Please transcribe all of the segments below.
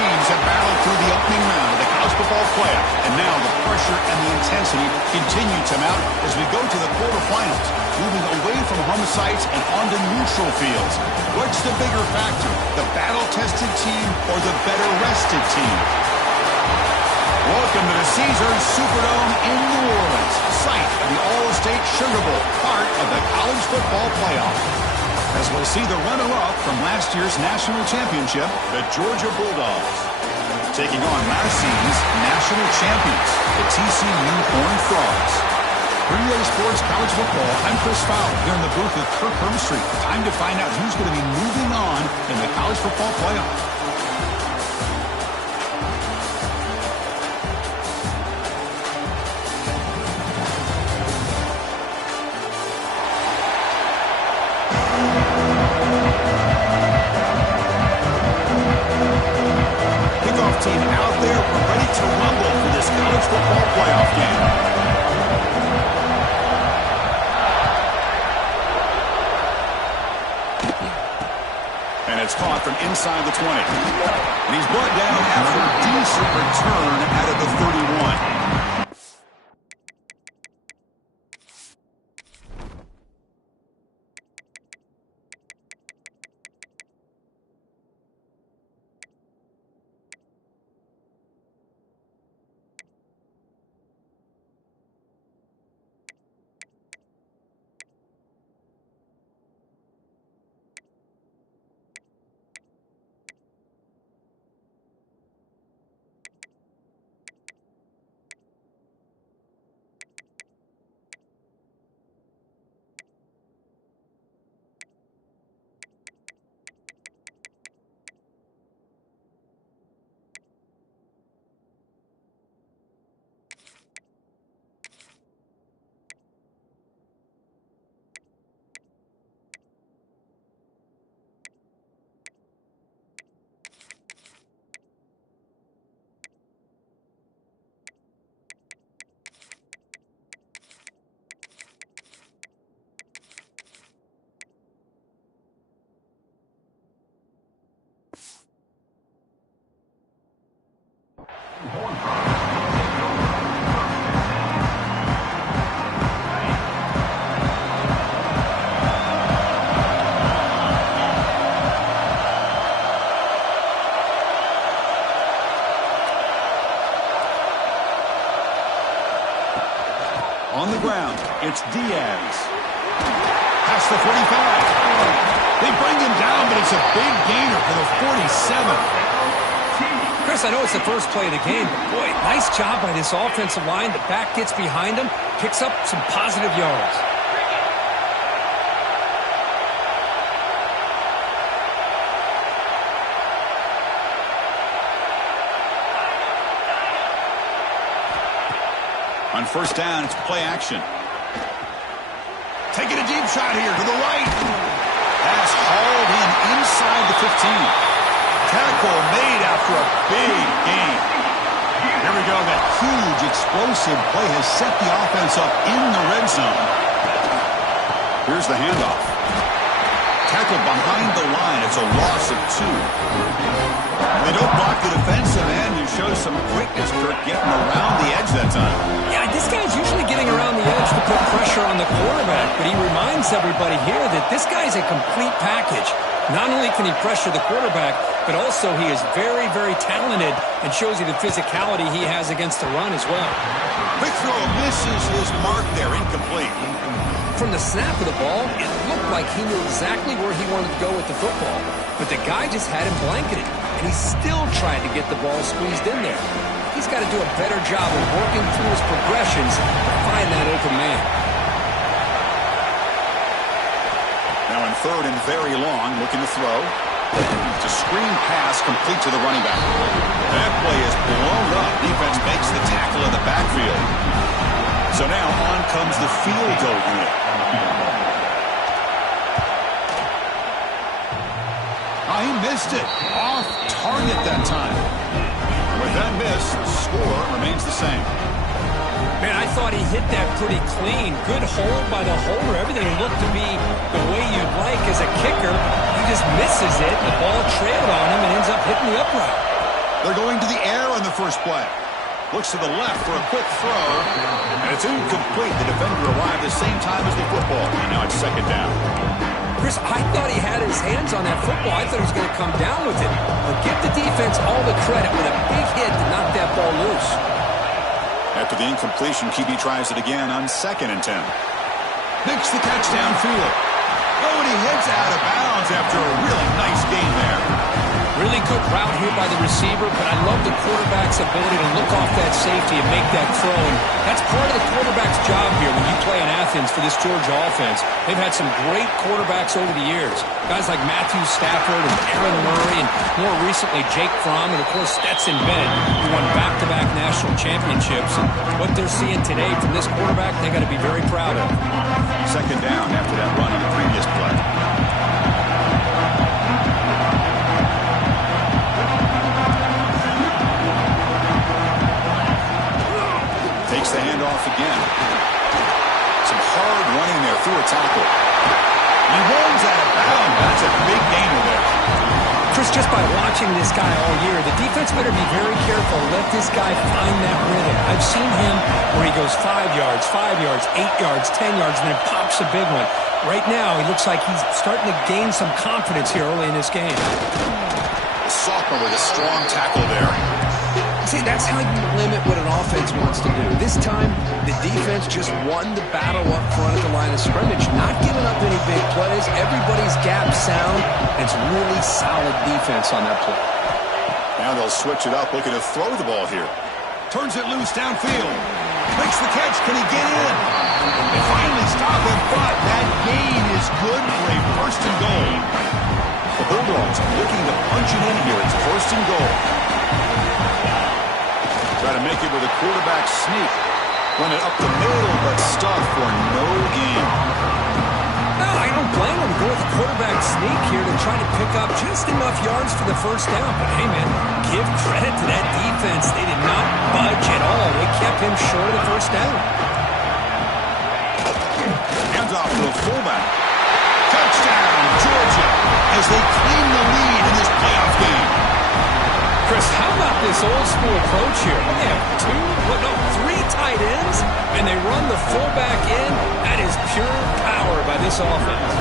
teams have battled through the opening round of the college football playoff, and now the pressure and the intensity continue to mount as we go to the quarterfinals, moving away from home sites and onto neutral fields. What's the bigger factor, the battle-tested team or the better-rested team? Welcome to the Caesars Superdome in New Orleans, site of the All-State Sugar Bowl, part of the college football playoff. As we'll see the runner-up from last year's national championship, the Georgia Bulldogs, taking on last season's national champions, the TCU Horned Frogs. For UGA Sports College Football, I'm Chris Fowler here in the booth with Kirk Hermstreet. Time to find out who's going to be moving on in the college football playoff. Team out there, we're ready to rumble for this college football playoff game. And it's caught from inside the 20. And he's brought down after a decent return out of the 31. On the ground, it's Diaz. Past the 45. They bring him down, but it's a big gainer for the 47. Chris, I know it's the first play of the game, but boy, nice job by this offensive line. The back gets behind him, picks up some positive yards. On first down, it's play action. Taking a deep shot here to the right. Pass hauled in inside the 15. Tackle made after a big gain. Here we go. That huge explosive play has set the offense up in the red zone. Here's the handoff. Tackled behind the line. It's a loss of 2. They don't block the defensive end, who shows some quickness, Kirk, getting around the edge that time. Yeah, this guy's usually getting around the edge to put pressure on the quarterback, but he reminds everybody here that this guy's a complete package. Not only can he pressure the quarterback, but also he is very, very talented and shows you the physicality he has against the run as well. Quick throw misses his mark there, incomplete. From the snap of the ball, it looked like he knew exactly where he wanted to go with the football. But the guy just had him blanketed, and he still tried to get the ball squeezed in there. He's got to do a better job of working through his progressions to find that open man. Now in third and very long, looking to throw. It's a screen pass complete to the running back. That play is blown up. Defense makes the tackle in the backfield. So now on comes the field goal unit. He missed it. Off target that time. With that miss, the score remains the same. Man, I thought he hit that pretty clean. Good hold by the holder. Everything looked to be the way you'd like as a kicker. He just misses it. The ball trailed on him and ends up hitting the upright. They're going to the air on the first play. Looks to the left for a quick throw. And it's incomplete. The defender arrived the same time as the football. And now it's second down. Chris, I thought he had his hands on that football. I thought he was going to come down with it. But give the defense all the credit with a big hit to knock that ball loose. After the incompletion, QB tries it again on 2nd and 10. Makes the catch downfield. Oh, and he heads out of bounds after a really nice gain there. Really good route here by the receiver, but I love the quarterback's ability to look off that safety and make that throw. And that's part of the quarterback's job here when you play in Athens for this Georgia offense. They've had some great quarterbacks over the years. Guys like Matthew Stafford and Aaron Murray, and more recently Jake Fromm, and of course Stetson Bennett, who won back-to-back national championships. And what they're seeing today from this quarterback, they got to be very proud of. Second down after that run on the previous play. Takes the handoff again. Some hard running there through a tackle. He runs out of bounds. That's a big gainer there. Chris, just by watching this guy all year, the defense better be very careful. Let this guy find that rhythm. I've seen him where he goes 5 yards, 5 yards, 8 yards, 10 yards, and then pops a big one. Right now, he looks like he's starting to gain some confidence here early in this game. The sophomore with a strong tackle there. See, that's how you limit what an offense wants to do. This time, the defense just won the battle up front at the line of scrimmage, not giving up any big plays. Everybody's gap sound. It's really solid defense on that play. Now they'll switch it up, looking to throw the ball here. Turns it loose downfield. Makes the catch. Can he get in? They finally stop him, but that gain is good for a first and goal. The Bulldogs looking to punch it in here. It's first and goal. Try to make it with a quarterback sneak. Run it up the middle, but stuff for no gain. No, I don't blame him. Go with a quarterback sneak here to try to pick up just enough yards for the first down. But hey, man, give credit to that defense. They did not budge at all. They kept him short of the first down. Hands off to the fullback. Touchdown, Georgia, as they claim the lead in this playoff game. Chris, how about this old-school approach here? They have 3 tight ends, and they run the fullback in. That is pure power by this offense.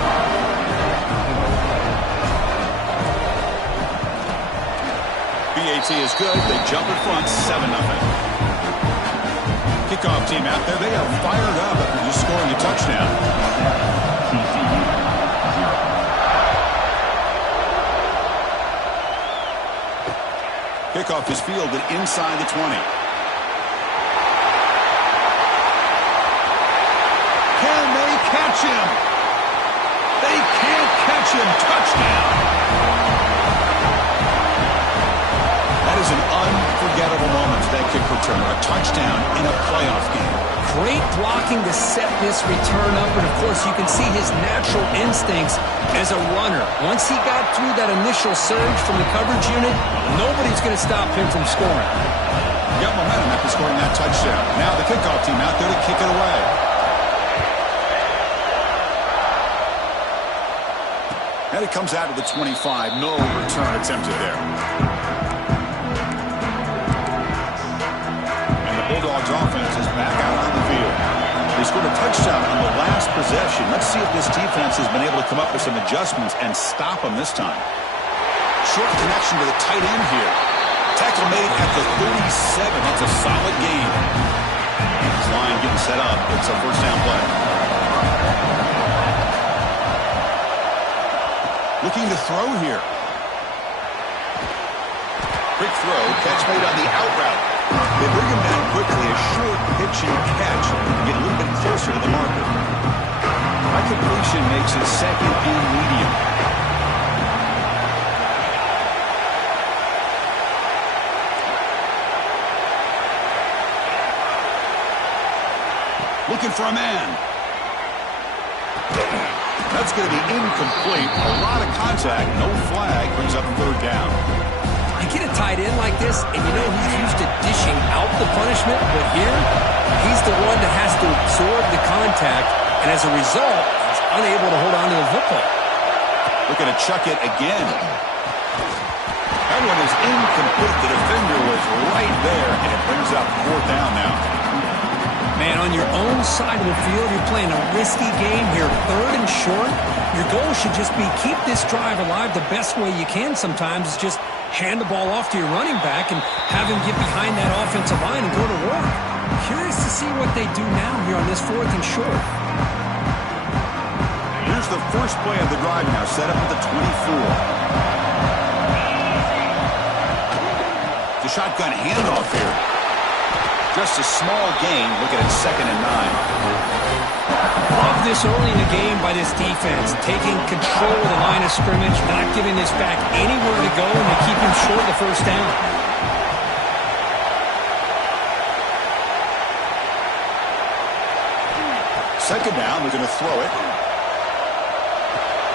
BAT is good. They jump in front, 7-0. Kickoff team out there. They are fired up after just scoring a touchdown. Kickoff is fielded inside the 20. Can they catch him? They can't catch him. Touchdown. That is an unforgettable moment for that kick return. A touchdown in a playoff game. Great blocking to set this return up, and of course you can see his natural instincts as a runner. Once he got through that initial surge from the coverage unit, nobody's going to stop him from scoring. Got momentum after scoring that touchdown. Now the kickoff team out there to kick it away. And it comes out of the 25. No return attempted there. And the Bulldogs offense is back out on the field. They scored a touchdown on the last possession. Let's see if this defense has been able to come up with some adjustments and stop them this time. Short connection to the tight end here. Tackle made at the 37. That's a solid gain. This line getting set up. It's a first down play. Looking to throw here. Quick throw. Catch made on the out route. They bring him down quickly. A short pitch and catch. Get a little bit closer to the marker. That completion makes it second and medium. Looking for a man. That's going to be incomplete. A lot of contact. No flag. Brings up third down. I get a tight end like this, and you know he's used to dishing out the punishment, but here, he's the one that has to absorb the contact, and as a result, he's unable to hold on to the football. Looking to chuck it again. That That one is incomplete. The defender was right there, and it brings up 4th down now. Man, on your own side of the field, you're playing a risky game here, 3rd and short. Your goal should just be keep this drive alive the best way you can sometimes is just hand the ball off to your running back and have him get behind that offensive line and go to work. Curious to see what they do now here on this 4th and short. Here's the first play of the drive now, set up at the 24. The shotgun handoff here. Just a small gain. Look at it, 2nd and 9. Love this early in the game by this defense, taking control of the line of scrimmage, not giving this back anywhere to go, and to keep him short of the 1st down. 2nd down, they're going to throw it.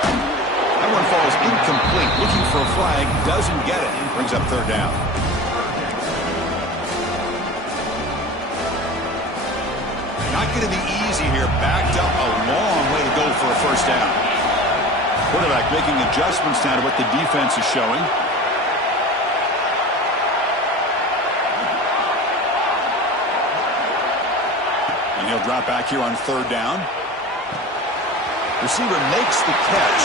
That one falls incomplete. Looking for a flag, doesn't get it, and brings up 3rd down. Not going to be easy here. Backed up a long way to go for a 1st down. Quarterback making adjustments now to what the defense is showing. And he'll drop back here on 3rd down. Receiver makes the catch.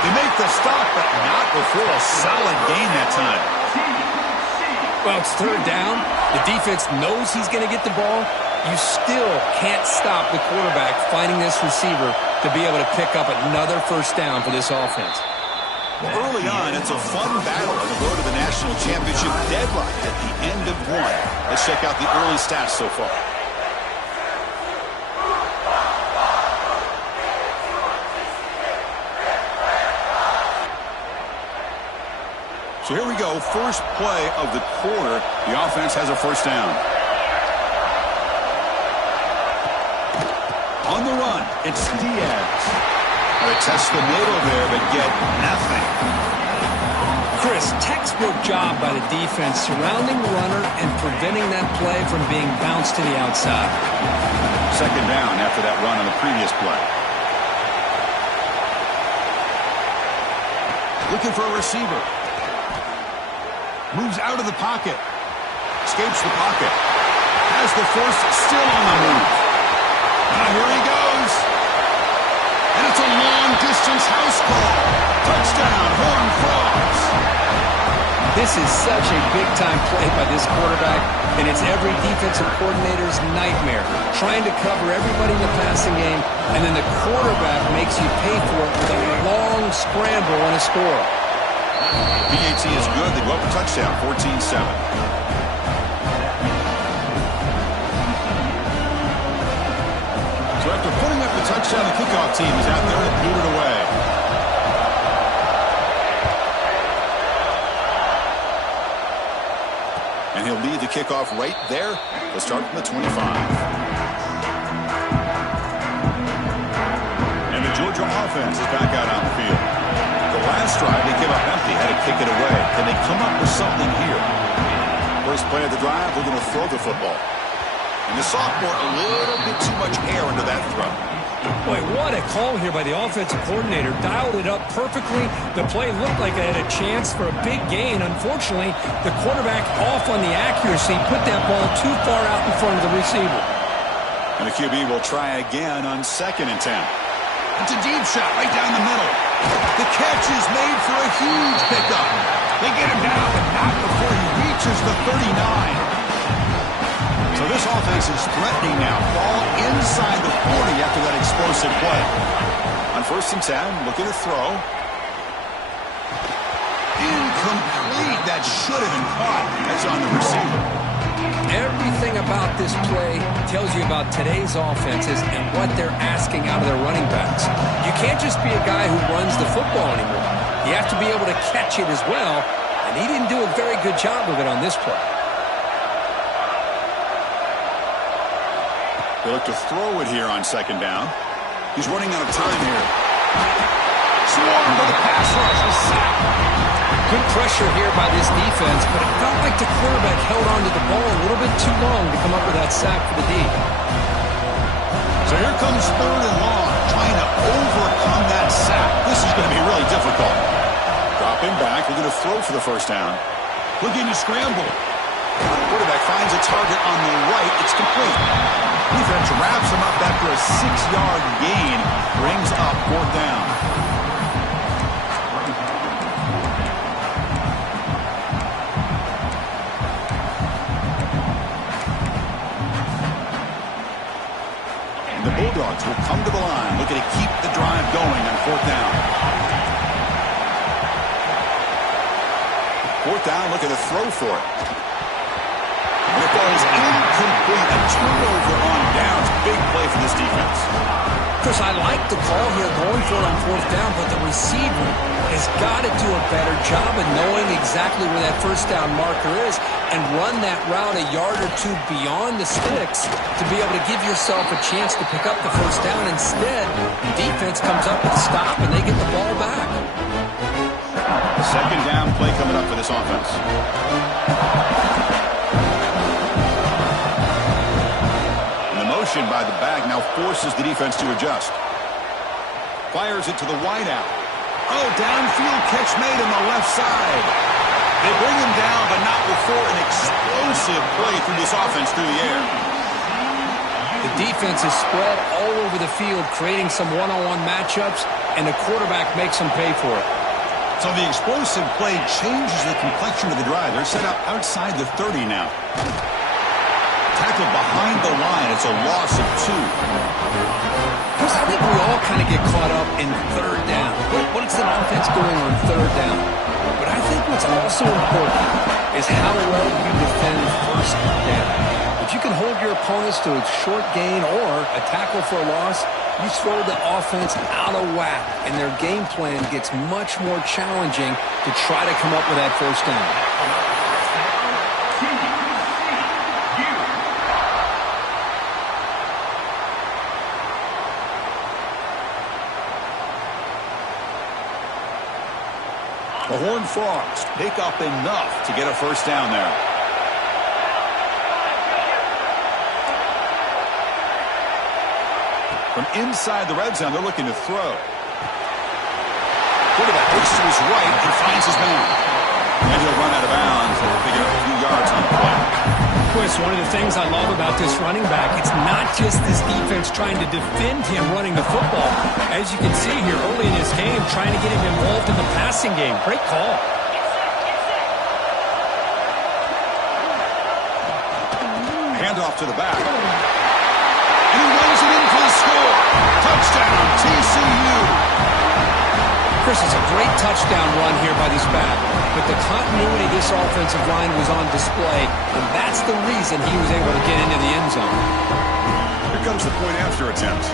They make the stop, but not before a solid gain that time. Well, it's 3rd down. The defense knows he's going to get the ball. You still can't stop the quarterback finding this receiver to be able to pick up another 1st down for this offense. Well, early on, it's a fun battle on the road to the national championship deadline at the end of 1. Let's check out the early stats so far. So here we go, first play of the quarter. The offense has a 1st down. On the run, it's Diaz. They test the middle there, but get nothing. Chris, textbook job by the defense surrounding the runner and preventing that play from being bounced to the outside. 2nd down after that run on the previous play. Looking for a receiver. Moves out of the pocket. Escapes the pocket. Has the force still on the move. Now here he goes. And it's a long-distance house call. Touchdown, Horned Frogs. This is such a big-time play by this quarterback, and it's every defensive coordinator's nightmare, trying to cover everybody in the passing game, and then the quarterback makes you pay for it with a long scramble and a score. PAT is good. They go up a touchdown, 14-7. So after putting up the touchdown, the kickoff team is out there to boot it away. And he'll lead the kickoff right there. They'll start from the 25. And the Georgia offense is back out on the field. The last drive, they came up empty, had to kick it away. Can they come up with something here? First play of the drive, they're going to throw the football. And the sophomore, a little bit too much air into that throw. Boy, what a call here by the offensive coordinator. Dialed it up perfectly. The play looked like it had a chance for a big gain. Unfortunately, the quarterback off on the accuracy, put that ball too far out in front of the receiver. And the QB will try again on 2nd and 10. It's a deep shot right down the middle. The catch is made for a huge pickup. They get him down, but not before he reaches the 39. So this offense is threatening now. Ball inside the 40 after that explosive play. On 1st and 10, looking to throw. Incomplete. That should have been caught. That's on the receiver. Everything about this play tells you about today's offenses and what they're asking out of their running backs. You can't just be a guy who runs the football anymore. You have to be able to catch it as well, and he didn't do a very good job of it on this play. They look to throw it here on 2nd down. He's running out of time here. Swarmed by the pass rush. A sack. Good pressure here by this defense, but it felt like the quarterback held on to the ball a little bit too long to come up with that sack for the D. So here comes 3rd and long, trying to overcome that sack. This is going to be really difficult. Drop Dropping back, we're going to throw for the first down. Looking to scramble. Quarterback finds a target on the right. It's complete. Defense wraps him up after a 6-yard gain. Brings up 4th down. And the Bulldogs will come to the line, looking to keep the drive going on 4th down. 4th down, looking to throw for it. And the ball is incomplete. A turnover on downs. Big play for this defense. Chris, I like the call here going for it on 4th down, but the receiver has got to do a better job of knowing exactly where that first down marker is and run that route a yard or two beyond the sticks to be able to give yourself a chance to pick up the first down. Instead, the defense comes up with a stop and they get the ball back. Second down play coming up for this offense. And the motion by the back now forces the defense to adjust. Fires it to the wideout. Oh, downfield catch made on the left side. They bring him down, but not before an explosive play through this offense through the air. The defense is spread all over the field, creating some one-on-one matchups, and the quarterback makes them pay for it. So the explosive play changes the complexion of the drive. They're set up outside the 30 now. Tackle behind the line. It's a loss of 2. Chris, I think we all kind of get caught up in 3rd down. What's an offense doing on 3rd down? But I think what's also important is how well you defend 1st down. If you can hold your opponents to a short gain or a tackle for a loss, you throw the offense out of whack, and their game plan gets much more challenging to try to come up with that first down. The Horned Frogs pick up enough to get a first down there. From inside the red zone, they're looking to throw. Quarterback looks to his right and finds his man. And he'll run out of bounds and pick up a few yards on the play. Chris, one of the things I love about this running back, it's not just this defense trying to defend him running the football. As you can see here early in this game, trying to get him involved in the passing game. Great call. Handoff to the back. And he runs it in for the score. Touchdown, TCU. Chris, it's a great touchdown run here by this back, but the continuity of this offensive line was on display, and that's the reason he was able to get into the end zone. Here comes the point after attempt.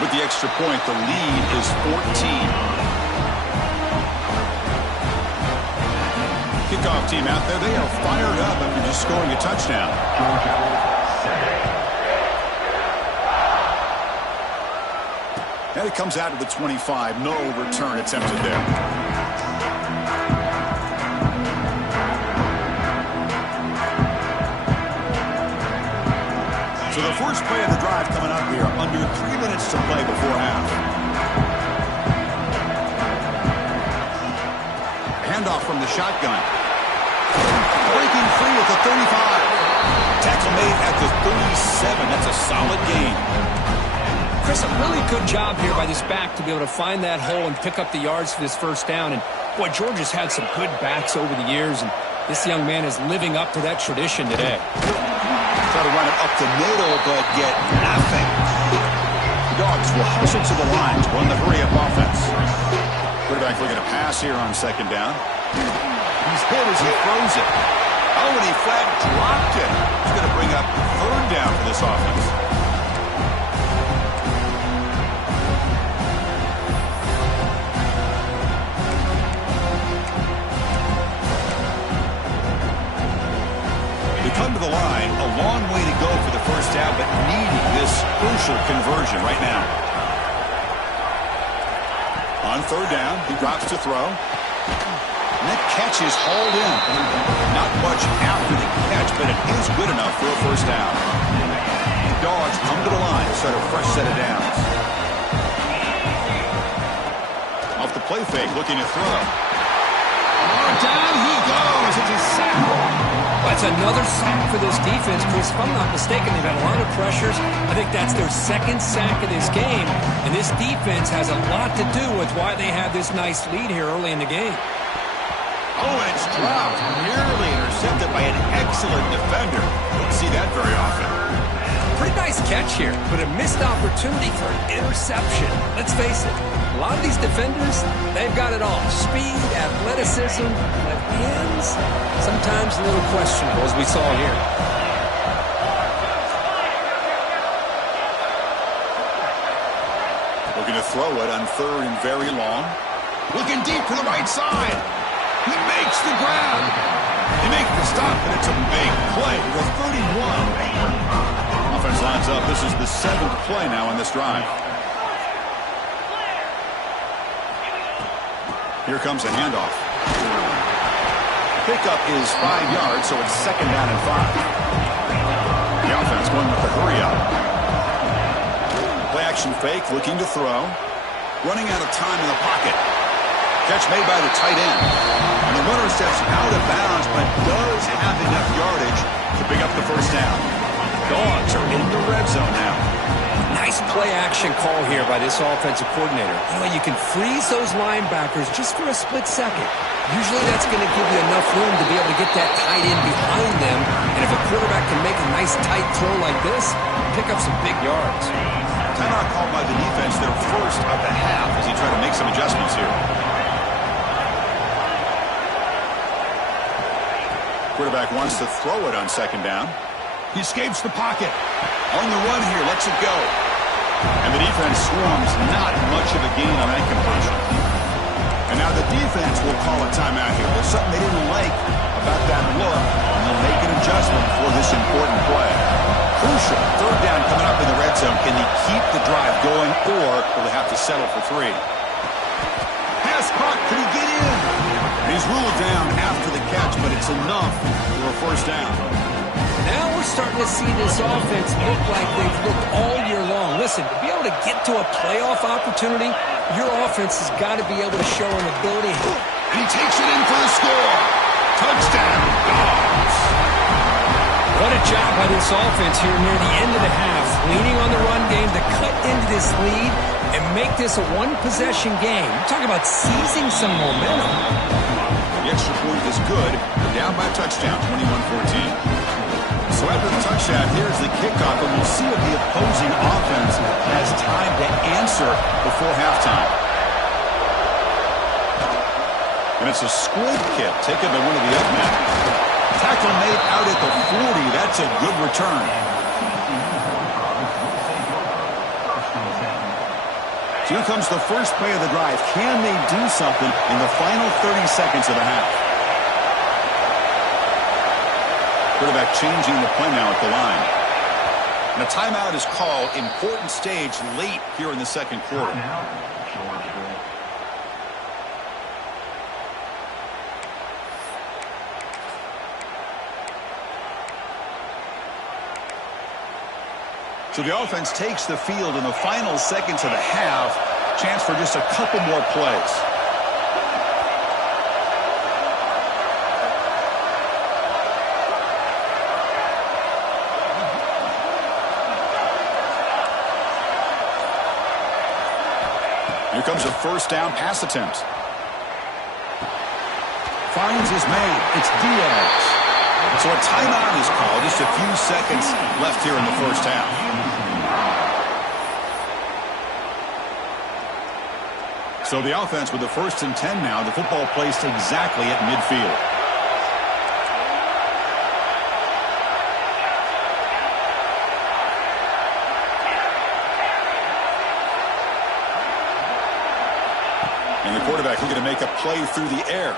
With the extra point, the lead is 14. Kickoff team out there, they are fired up after just scoring a touchdown. And it comes out to the 25. No return attempted there. So the first play of the drive coming up here. Under 3 minutes to play before half. Handoff from the shotgun. Breaking free at the 35. Tackle made at the 37. That's a solid gain. Chris, a really good job here by this back to be able to find that hole and pick up the yards for this first down. And, boy, Georgia's had some good backs over the years, and this young man is living up to that tradition today. Try to run it up the middle, but get nothing. The Dawgs will hustle to the line to run the hurry-up offense. Quarterback looking to pass here on second down. He's hit as he throws it. Oh, and he flat dropped it. He's going to bring up 3rd down for this offense. Come to the line, a long way to go for the first down, but needing this crucial conversion right now. On 3rd down, he drops to throw. And that catch is hauled in. Not much after the catch, but it is good enough for a first down. the Dawgs come to the line to start a fresh set of downs. Off the play fake, looking to throw. Down he goes. It's a sack. That's another sack for this defense, Chris. If I'm not mistaken, they've had a lot of pressures. I think that's their second sack of this game. And this defense has a lot to do with why they have this nice lead here early in the game. Oh, and it's dropped. Nearly intercepted by an excellent defender. Don't see that very often. Pretty nice catch here, but a missed opportunity for an interception. Let's face it, a lot of these defenders, they've got it all. Speed, athleticism, but hands, sometimes a little questionable, as we saw here. Looking to throw it on third and very long. Looking deep to the right side. He makes the grab. He makes the stop, and it's a big play to 31. Offense lines up. This is the 7th play now on this drive. Here comes a handoff. Pickup is 5 yards, so it's 2nd down and 5. The offense going with the hurry up. Play action fake, looking to throw. Running out of time in the pocket. Catch made by the tight end. And the runner steps out of bounds, but does have enough yardage to pick up the first down. Dawgs are in the red zone now. Nice play action call here by this offensive coordinator. You know, you can freeze those linebackers just for a split second. Usually that's going to give you enough room to be able to get that tight end behind them. And if a quarterback can make a nice tight throw like this, pick up some big yards. Timeout called by the defense, their first of the half, as he tried to make some adjustments here. Quarterback wants to throw it on 2nd down. He escapes the pocket. On the run here, lets it go. And the defense swarms. Not much of a gain on that completion. And now the defense will call a timeout here. There's something they didn't like about that look, and they'll make an adjustment for this important play. Crucial. 3rd down coming up in the red zone. Can they keep the drive going, or will they have to settle for 3? Pass caught. Can he get in? And he's ruled down after the catch, but it's enough for a first down. Now we're starting to see this offense look like they've looked all year long. Listen, to be able to get to a playoff opportunity, your offense has got to be able to show an ability. And he takes it in for the score. Touchdown, Dawgs. What a job by this offense here near the end of the half, leaning on the run game to cut into this lead and make this a one-possession game. We're talking about seizing some momentum. The extra point is good. They're down by a touchdown, 21-14. So after the touchdown, here's the kickoff, and we'll see if the opposing offense has time to answer before halftime. And it's a squib kick taken by one of the up men. Tackle made out at the 40. That's a good return. So here comes the first play of the drive. Can they do something in the final 30 seconds of the half? Quarterback changing the play now at the line. And a timeout is called. Important stage late here in the 2nd quarter. So the offense takes the field in the final seconds of the half. Chance for just a couple more plays. Here comes a first down pass attempt. Finds his man. It's Dawgs. So a timeout is called. Just a few seconds left here in the first half. So the offense with the 1st and 10 now. The football placed exactly at midfield. And the quarterback looking to make a play through the air.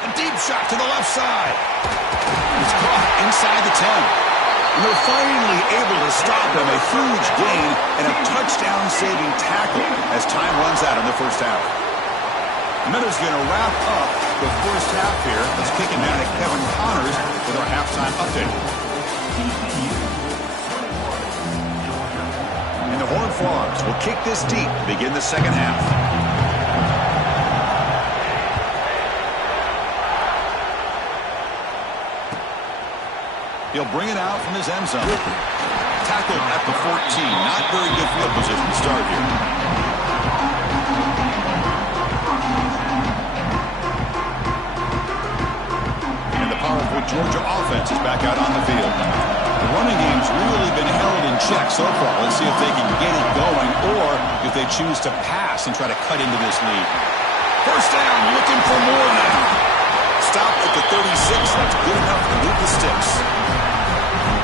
A deep shot to the left side. It's caught inside the 10. And they're finally able to stop him. A huge gain and a touchdown-saving tackle as time runs out in the first half. And that is going to wrap up the first half here. Let's kick it down to Kevin Connors with our halftime update. And the Horned Frogs will kick this deep to begin the second half. He'll bring it out from his end zone. Tackled at the 14. Not very good field position to start here. And the powerful Georgia offense is back out on the field. The running game's really been held in check so far. Let's see if they can get it going or if they choose to pass and try to cut into this lead. First down, looking for more now. Stop at the 36. That's good enough to move the sticks.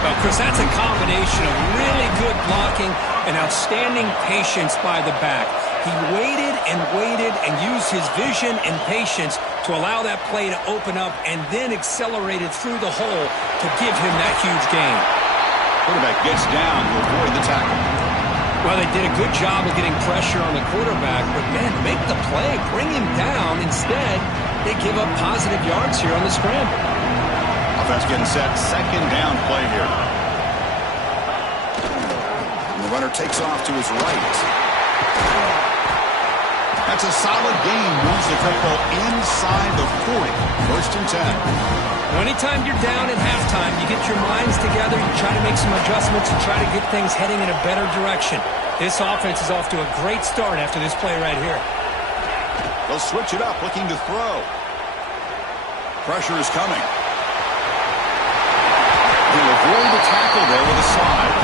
Well, Chris, that's a combination of really good blocking and outstanding patience by the back. He waited and used his vision and patience to allow that play to open up and then accelerated through the hole to give him that huge gain. Quarterback gets down to avoid the tackle. Well, they did a good job of getting pressure on the quarterback, but, man, make the play, bring him down. Instead, they give up positive yards here on the scramble. Offense getting set. Second down play here. And the runner takes off to his right. That's a solid gain. Moves the football inside the 40. First and 10. Anytime you're down at halftime, you get your minds together, you try to make some adjustments, and try to get things heading in a better direction. This offense is off to a great start after this play right here. They'll switch it up, looking to throw. Pressure is coming. He'll avoid the tackle there with a slide.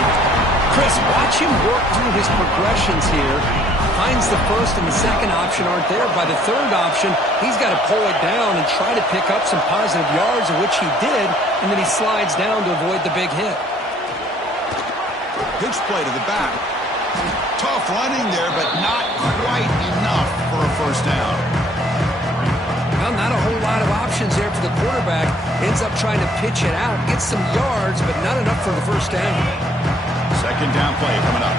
Chris, watch him work through his progressions here. Finds the first and the second option aren't there. By the third option, he's got to pull it down and try to pick up some positive yards, of which he did, and then he slides down to avoid the big hit. Pitch play to the back. Tough running there, but not quite enough for a first down. Well, not a whole lot of options there for the quarterback. Ends up trying to pitch it out, gets some yards, but not enough for the first down. Second down play coming up.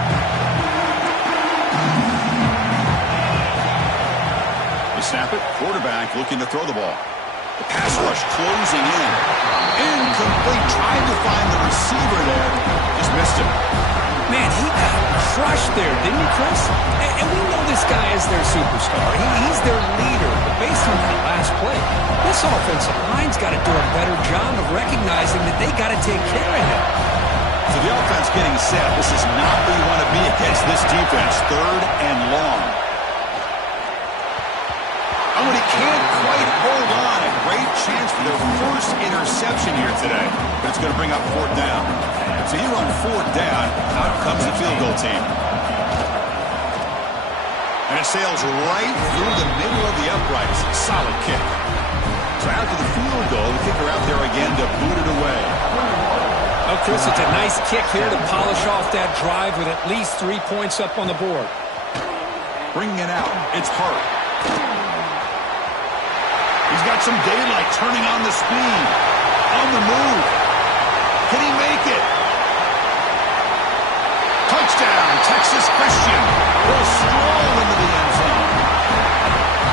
They snap it. Quarterback looking to throw the ball. The pass rush closing in. Incomplete. Tried to find the receiver there. Just missed him. Man, he got crushed there, didn't he, Chris? And we know this guy is their superstar. He's their leader. But based on that last play, this offensive line's got to do a better job of recognizing that they got to take care of him. So the offense getting set. This is not where you want to be against this defense. Third and long. Oh, and he can't quite hold on. A great chance for their first interception here today. But it's going to bring up fourth down. So here on fourth down, out comes the field goal team. And it sails right through the middle of the uprights. Solid kick. So after the field goal, the kicker out there again to boot it away. Oh, Chris, it's a nice kick here to polish off that drive with at least 3 points up on the board. Bringing it out. It's Hart. He's got some daylight, turning on the speed. On the move. Can he make it? Touchdown, Texas Christian. Will stroll into the end zone.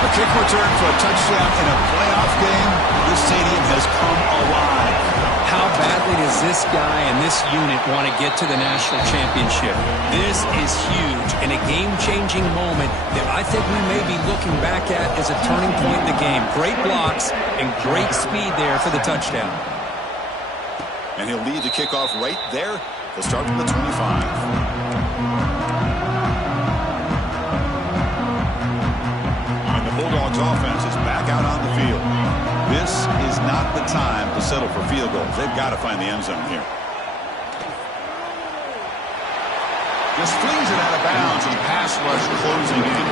A kick return for a touchdown in a playoff game. This stadium has come alive. How badly does this guy and this unit want to get to the national championship? This is huge and a game-changing moment that I think we may be looking back at as a turning point in the game. Great blocks and great speed there for the touchdown. And he'll lead the kickoff right there. They'll start from the 25. And the Bulldogs offense is back out on the field. This is not the time to settle for field goals. They've got to find the end zone here. Just flings it out of bounds and pass rush closing in.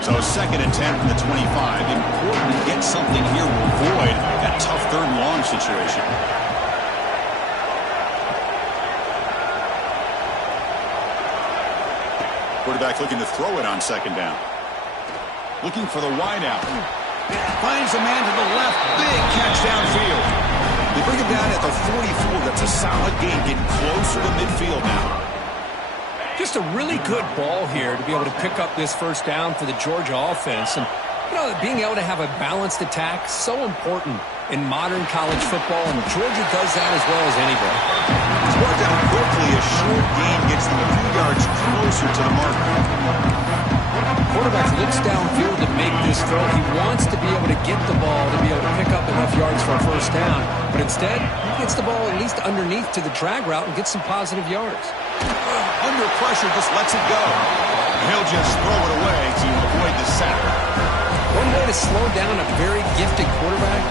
So second and 10 from the 25. Important to get something here to avoid that tough third and long situation. Quarterback looking to throw it on second down. Looking for the wideout. Finds a man to the left. Big catch downfield. They bring him down at the 44. That's a solid gain. Getting closer to midfield now. Just a really good ball here to be able to pick up this first down for the Georgia offense. And know, being able to have a balanced attack, so important in modern college football, and Georgia does that as well as anybody. It's worked out quickly. A short gain gets them a few yards closer to the mark. Quarterback looks downfield to make this throw. He wants to be able to get the ball to be able to pick up enough yards for a first down, but instead, he gets the ball at least underneath to the drag route and gets some positive yards. Under pressure, just lets it go. He'll just throw it away to avoid the sack. One way to slow down a very gifted quarterback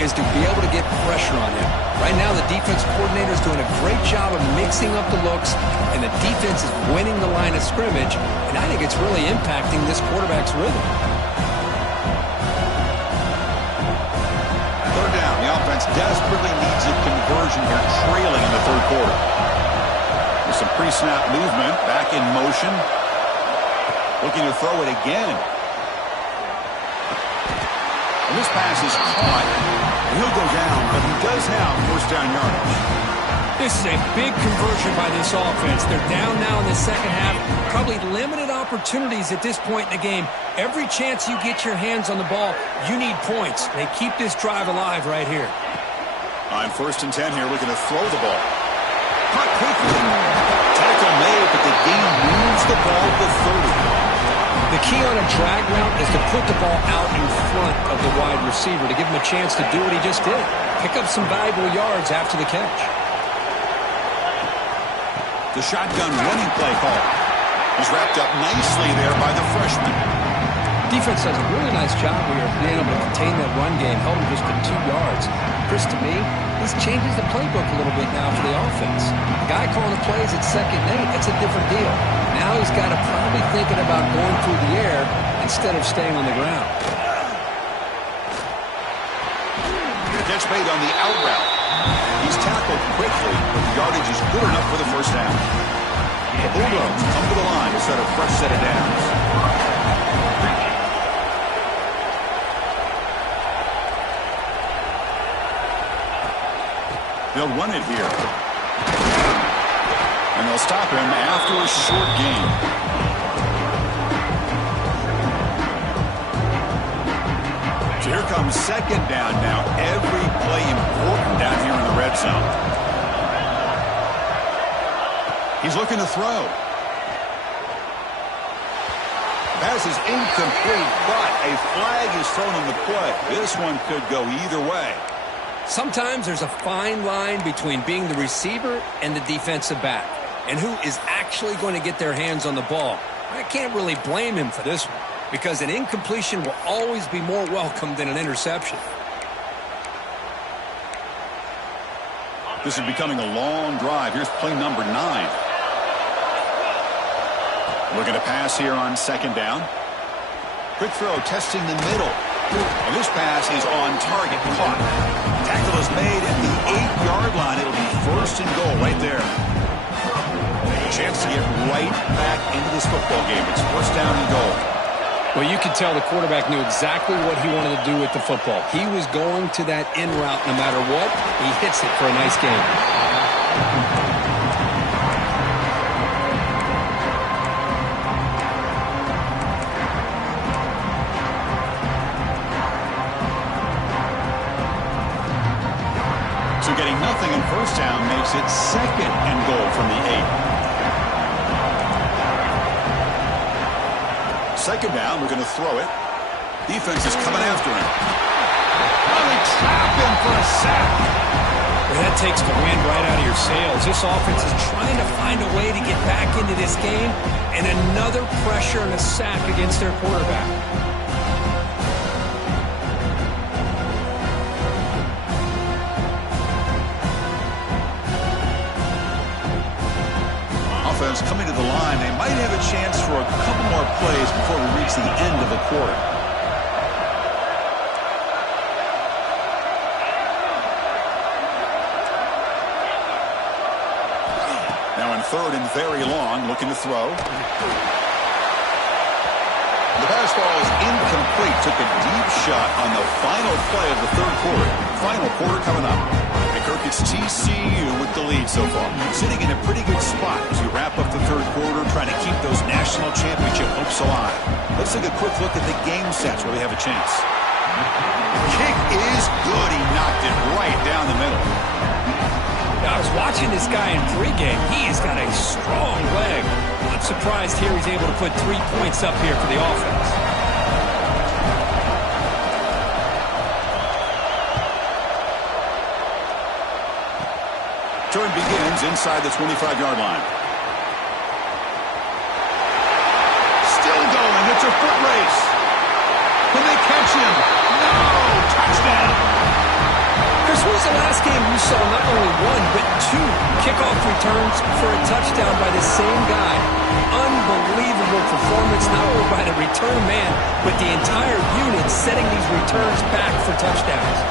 is to be able to get pressure on him. Right now, the defense coordinator is doing a great job of mixing up the looks, and the defense is winning the line of scrimmage, and I think it's really impacting this quarterback's rhythm. Third down. The offense desperately needs a conversion here, trailing in the third quarter. With some pre-snap movement, back in motion. Looking to throw it again. And this pass is caught. And he'll go down, but he does have first down yardage. This is a big conversion by this offense. They're down now in the second half. Probably limited opportunities at this point in the game. Every chance you get your hands on the ball, you need points. They keep this drive alive right here. On 1st and 10 here, looking to throw the ball. Caught quickly. Tackle made, but the game moves the ball to 30. The key on a drag route is to put the ball out in front of the wide receiver to give him a chance to do what he just did. Pick up some valuable yards after the catch. The shotgun running play call. He's wrapped up nicely there by the freshman. Defense does a really nice job here of being able to contain that run game, held him just to 2 yards. Chris, to me, this changes the playbook a little bit now for the offense. The guy calling the plays at 2nd and 8, that's a different deal. Now he's got to probably thinking about going through the air instead of staying on the ground. Catch made on the out route. He's tackled quickly, but the yardage is good enough for the first down. The Bulldogs come to the line to set a fresh set of downs. They'll run it here. And they'll stop him after a short gain. So here comes 2nd down now. Every play important down here in the red zone. He's looking to throw. Pass is incomplete, but a flag is thrown on the play. This one could go either way. Sometimes there's a fine line between being the receiver and the defensive back, and who is actually going to get their hands on the ball. I can't really blame him for this one, because an incompletion will always be more welcome than an interception. This is becoming a long drive. Here's play number 9. Looking to pass here on 2nd down. Quick throw, testing the middle. And this pass is on target, caught. Tackle is made at the 8-yard line. It'll be 1st and goal right there. A chance to get right back into this football game. It's 1st down and goal. Well, you could tell the quarterback knew exactly what he wanted to do with the football. He was going to that in route no matter what. He hits it for a nice game. So getting nothing in 1st down makes it 2nd and goal from the 8. 2nd down, we're going to throw it. Defense is coming after him. Oh, they trap him for a sack. Well, that takes the wind right out of your sails. This offense is trying to find a way to get back into this game, and another pressure and a sack against their quarterback. Offense coming to the line. They might have a chance for a couple more plays before we reach the end of the quarter. Now in 3rd and very long, looking to throw. The pass ball is incomplete. Took a deep shot on the final play of the 3rd quarter. Final quarter coming up. Kirk, it's TCU with the lead so far. Sitting in a pretty good spot as you wrap up the third quarter, trying to keep those national championship hopes alive. Let's take a quick look at the game sets where we have a chance. Kick is good. He knocked it right down the middle. I was watching this guy in pregame. He's got a strong leg. I'm surprised here he's able to put 3 points up here for the offense. Turn begins inside the 25-yard line. Still going. It's a foot race. Can they catch him? No! Touchdown! Chris, when was the last game you saw not only one, but 2 kickoff returns for a touchdown by the same guy? Unbelievable performance, not only by the return man, but the entire unit setting these returns back for touchdowns.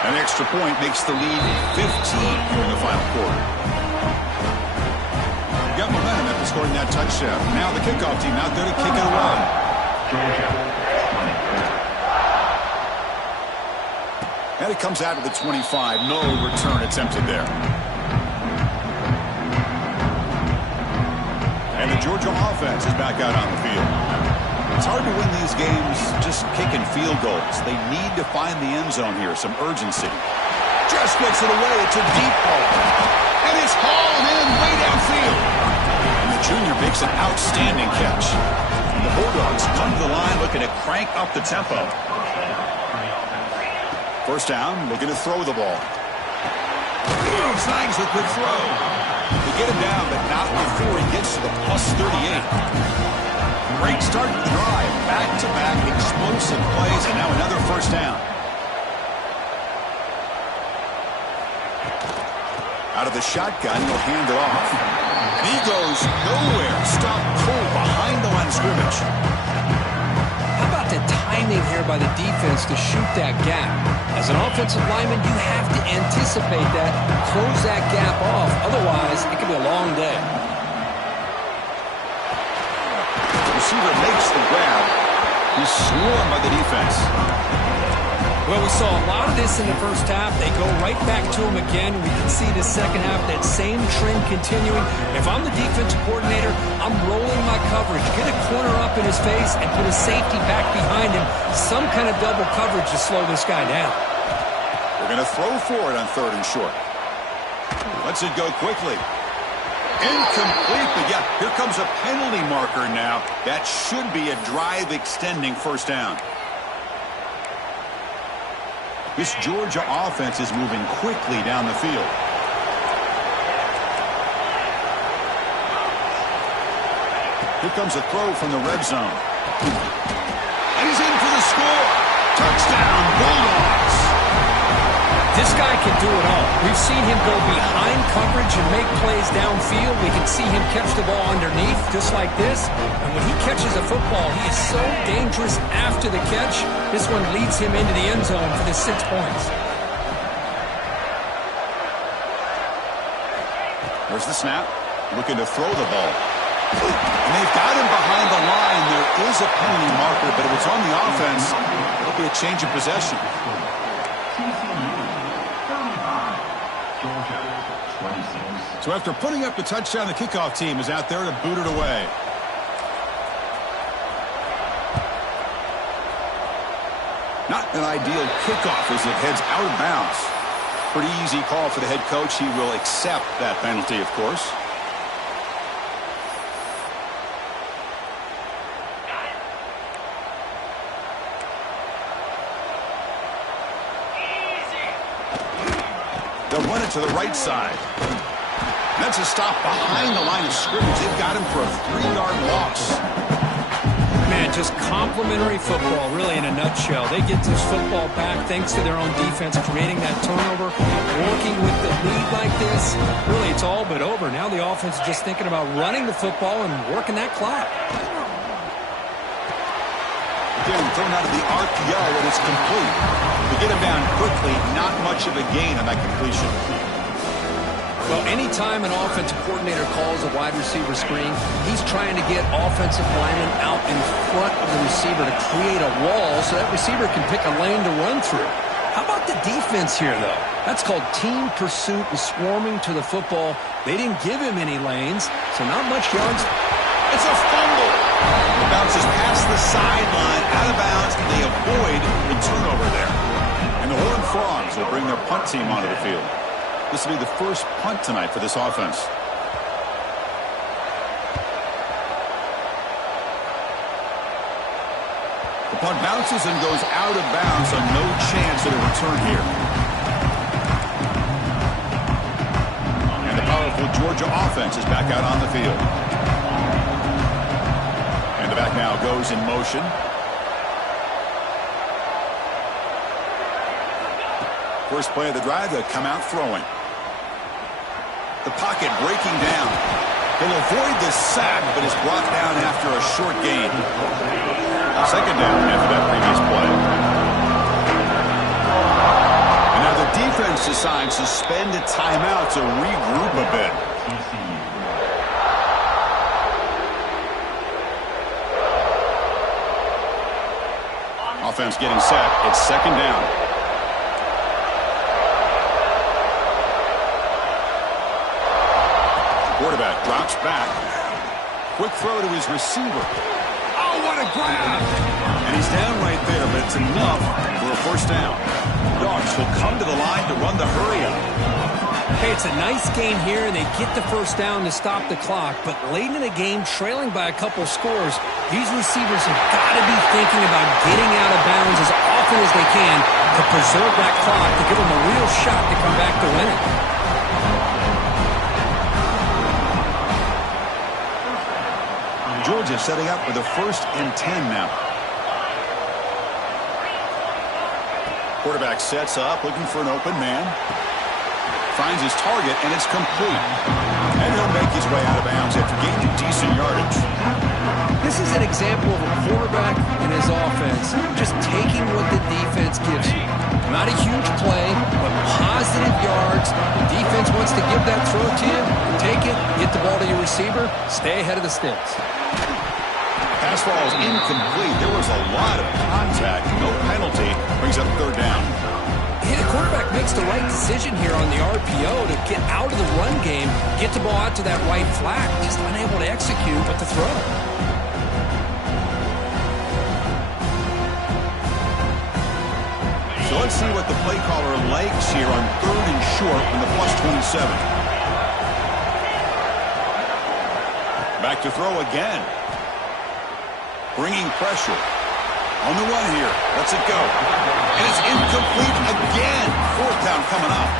An extra point makes the lead 15 here in the final quarter. Got momentum after scoring that touchdown. Now the kickoff team out there to kick it away. And it comes out to the 25. No return attempted there. And the Georgia offense is back out on the field. It's hard to win these games just kicking field goals. They need to find the end zone here, some urgency. Just gets it away. It's a deep ball. And it's hauled in way downfield. And the junior makes an outstanding catch. And the Bulldogs come to the line looking to crank up the tempo. First down, looking to throw the ball. Snags a good throw. They get him down, but not before he gets to the plus 38. Great start to the drive. Back-to-back explosive plays, and now another first down. Out of the shotgun, he'll hand it off. And he goes nowhere. Stopped cold behind the line of scrimmage. How about the timing here by the defense to shoot that gap? As an offensive lineman, you have to anticipate that, close that gap off. Otherwise, it could be a long day. The receiver makes the grab. He's swarmed by the defense. Well, we saw a lot of this in the first half. They go right back to him again. We can see the second half, that same trend continuing. If I'm the defensive coordinator, I'm rolling my coverage. Get a corner up in his face and put a safety back behind him. Some kind of double coverage to slow this guy down. They're going to throw for it on 3rd and short. Lets it go quickly. Incomplete, but yeah, here comes a penalty marker now. That should be a drive-extending first down. This Georgia offense is moving quickly down the field. Here comes a throw from the red zone. And he's in for the score. Touchdown, Bulldogs. This guy can do it all. We've seen him go behind coverage and make plays downfield. We can see him catch the ball underneath, just like this. And when he catches a football, he is so dangerous after the catch. This one leads him into the end zone for the 6 points. There's the snap. Looking to throw the ball. And they've got him behind the line. There is a penalty marker, but if it's on the offense, it'll be a change of possession. So after putting up the touchdown, the kickoff team is out there to boot it away. Not an ideal kickoff as it heads out of bounds. Pretty easy call for the head coach. He will accept that penalty, of course. They'll run it to the right side. That's a stop behind the line of scrimmage. They've got him for a 3-yard loss. Man, just complimentary football, really, in a nutshell. They get this football back thanks to their own defense, creating that turnover, working with the lead like this. Really, it's all but over. Now the offense is just thinking about running the football and working that clock. Again, thrown out of the RPO, and it's complete. We get him down quickly, not much of a gain on that completion. Well, anytime an offensive coordinator calls a wide receiver screen, he's trying to get offensive linemen out in front of the receiver to create a wall so that receiver can pick a lane to run through. How about the defense here, though? That's called team pursuit and swarming to the football. They didn't give him any lanes, so not much yards. It's a fumble. It bounces past the sideline, out of bounds. They avoid the turnover there. And the Horned Frogs will bring their punt team onto the field. This will be the first punt tonight for this offense. The punt bounces and goes out of bounds, so no chance at a return here. And the powerful Georgia offense is back out on the field. And the back now goes in motion. First play of the drive, they come out throwing. The pocket breaking down. He'll avoid the sack, but is brought down after a short gain. Second down after that previous play. And now the defense decides to spend a timeout to regroup a bit. Offense getting set. It's second down. Quarterback drops back. Quick throw to his receiver. Oh, what a grab! And he's down right there, but it's enough for a first down. Dawgs will come to the line to run the hurry-up. Hey, it's a nice game here, and they get the first down to stop the clock. But late in the game, trailing by a couple scores, these receivers have got to be thinking about getting out of bounds as often as they can to preserve that clock, to give them a real shot to come back to win it. Georgia setting up for the 1st and 10 now. Quarterback sets up, looking for an open man. Finds his target, and it's complete. And he'll make his way out of bounds after gaining decent yardage. This is an example of a quarterback and his offense just taking what the defense gives you. Not a huge play, but positive yards. The defense wants to give that throw to you. Take it, get the ball to your receiver, stay ahead of the sticks. Pass ball is incomplete. There was a lot of contact. No penalty. Brings up third down. Yeah, the quarterback makes the right decision here on the RPO to get out of the run game, get the ball out to that right flat, just unable to execute with the throw. So let's see what the play caller likes here on 3rd and short from the +27. Back to throw again. Bringing pressure. On the run here. Lets it go. And it's incomplete again. 4th down coming up.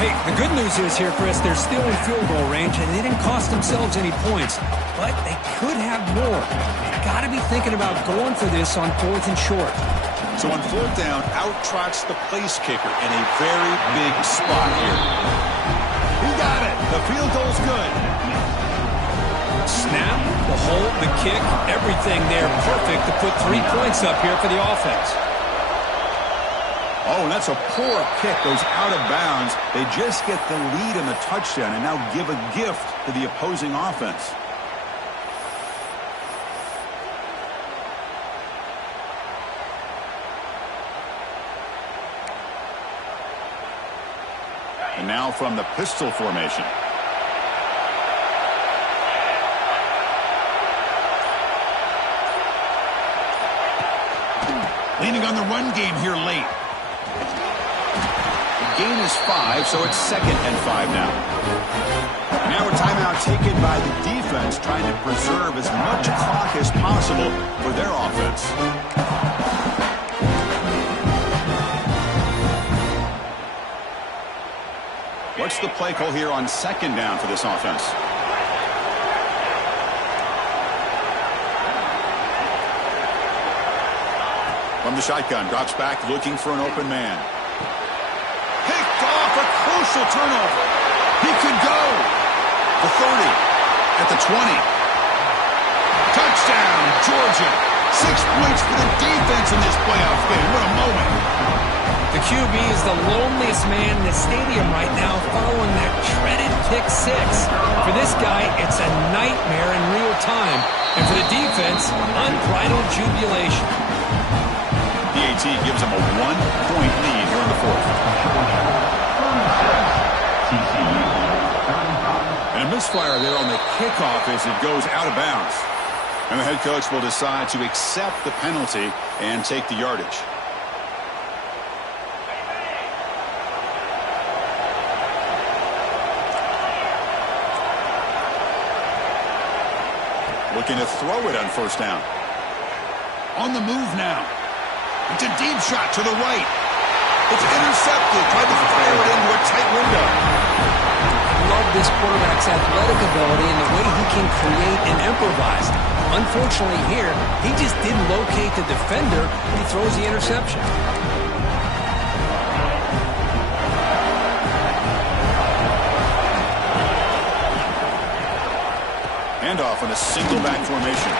Hey, the good news is here, Chris, they're still in field goal range, and they didn't cost themselves any points. But they could have more. They've got to be thinking about going for this on 4th and short. So on 4th down, out trots the place kicker in a very big spot here. He got it. The field goal's good. Snap, the hold, the kick, everything there perfect to put 3 points up here for the offense. Oh, and that's a poor kick. Goes out of bounds. They just get the lead in the touchdown and now give a gift to the opposing offense. And now from the pistol formation. Leaning on the run game here late. The gain is 5, so it's 2nd and 5 now. Now a timeout taken by the defense, trying to preserve as much clock as possible for their offense. What's the play call here on 2nd down for this offense? From the shotgun, drops back, looking for an open man. Picked off, a crucial turnover. He could go. The 30, at the 20. Touchdown, Georgia. 6 points for the defense in this playoff game. What a moment. The QB is the loneliest man in the stadium right now following that dreaded pick 6. For this guy, it's a nightmare in real time. And for the defense, unbridled jubilation. The PAT gives them a 1-point lead here in the fourth. And a misfire there on the kickoff as it goes out of bounds. And the head coach will decide to accept the penalty and take the yardage. Looking to throw it on first down. On the move now. It's a deep shot to the right. It's intercepted. Tried to fire it into a tight window. Love this quarterback's athletic ability and the way he can create and improvise. Unfortunately here, he just didn't locate the defender and he throws the interception. Handoff in a single back formation.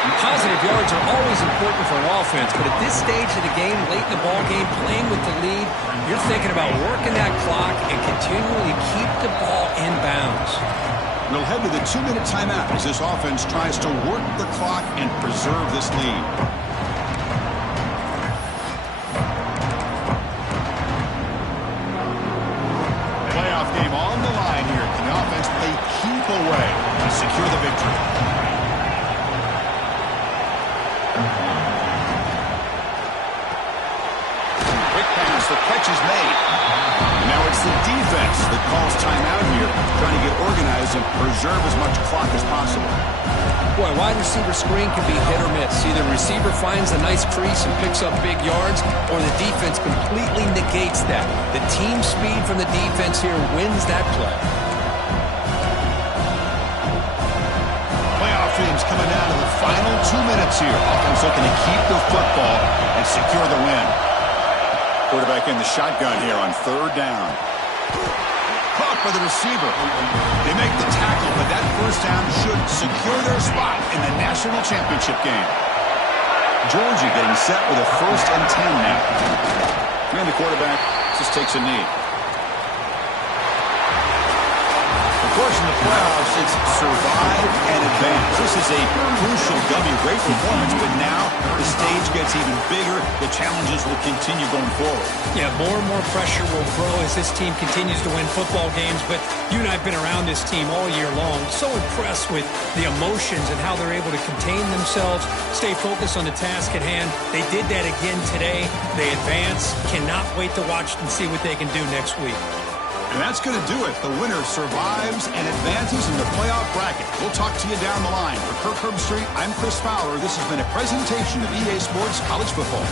And positive yards are always important for an offense, but at this stage of the game, late in the ball game, playing with the lead, you're thinking about working that clock and continuing to keep the ball in bounds. We'll head to the 2-minute timeout as this offense tries to work the clock and preserve this lead. Playoff game on the line here. Can the offense play keep away to secure the victory? Quick pass, the catch is made. And now it's the defense that calls timeout here, trying to get organized and preserve as much clock as possible. Boy, wide receiver screen can be hit or miss. Either the receiver finds a nice crease and picks up big yards, or the defense completely negates that. The team speed from the defense here wins that play. Playoff games coming down to the final 2 minutes here. Offense looking to keep the football and secure the win. Quarterback in the shotgun here on third down. Caught by the receiver. They make the tackle, but that first down should secure their spot in the national championship game. Georgia getting set with a 1st and 10 now. And the quarterback just takes a knee. Of course, in the playoffs, it's survive and advance. This is a crucial W. Great performance, but now the stage gets even bigger. The challenges will continue going forward. Yeah, more and more pressure will grow as this team continues to win football games. But you and I have been around this team all year long. So impressed with the emotions and how they're able to contain themselves, stay focused on the task at hand. They did that again today. They advance. Cannot wait to watch and see what they can do next week. And that's going to do it. The winner survives and advances in the playoff bracket. We'll talk to you down the line. For Kirk Herbstreit, I'm Chris Fowler. This has been a presentation of EA Sports College Football.